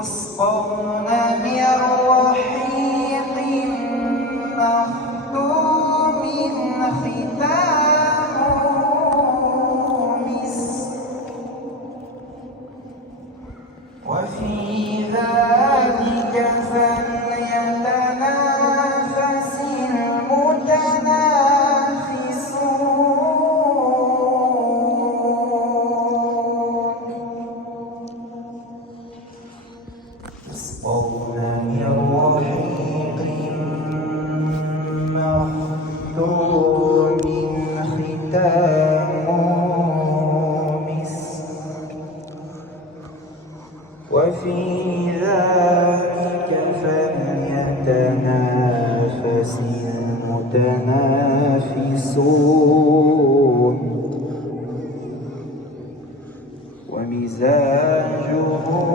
يسقون من رحيق مختوم ختامه مسك وفي ذلك فليتنافس المتنافسون يسقون من رحيق مختوم ختامه مسك وفي ذلك فليتنافس المتنافسون ومزاجه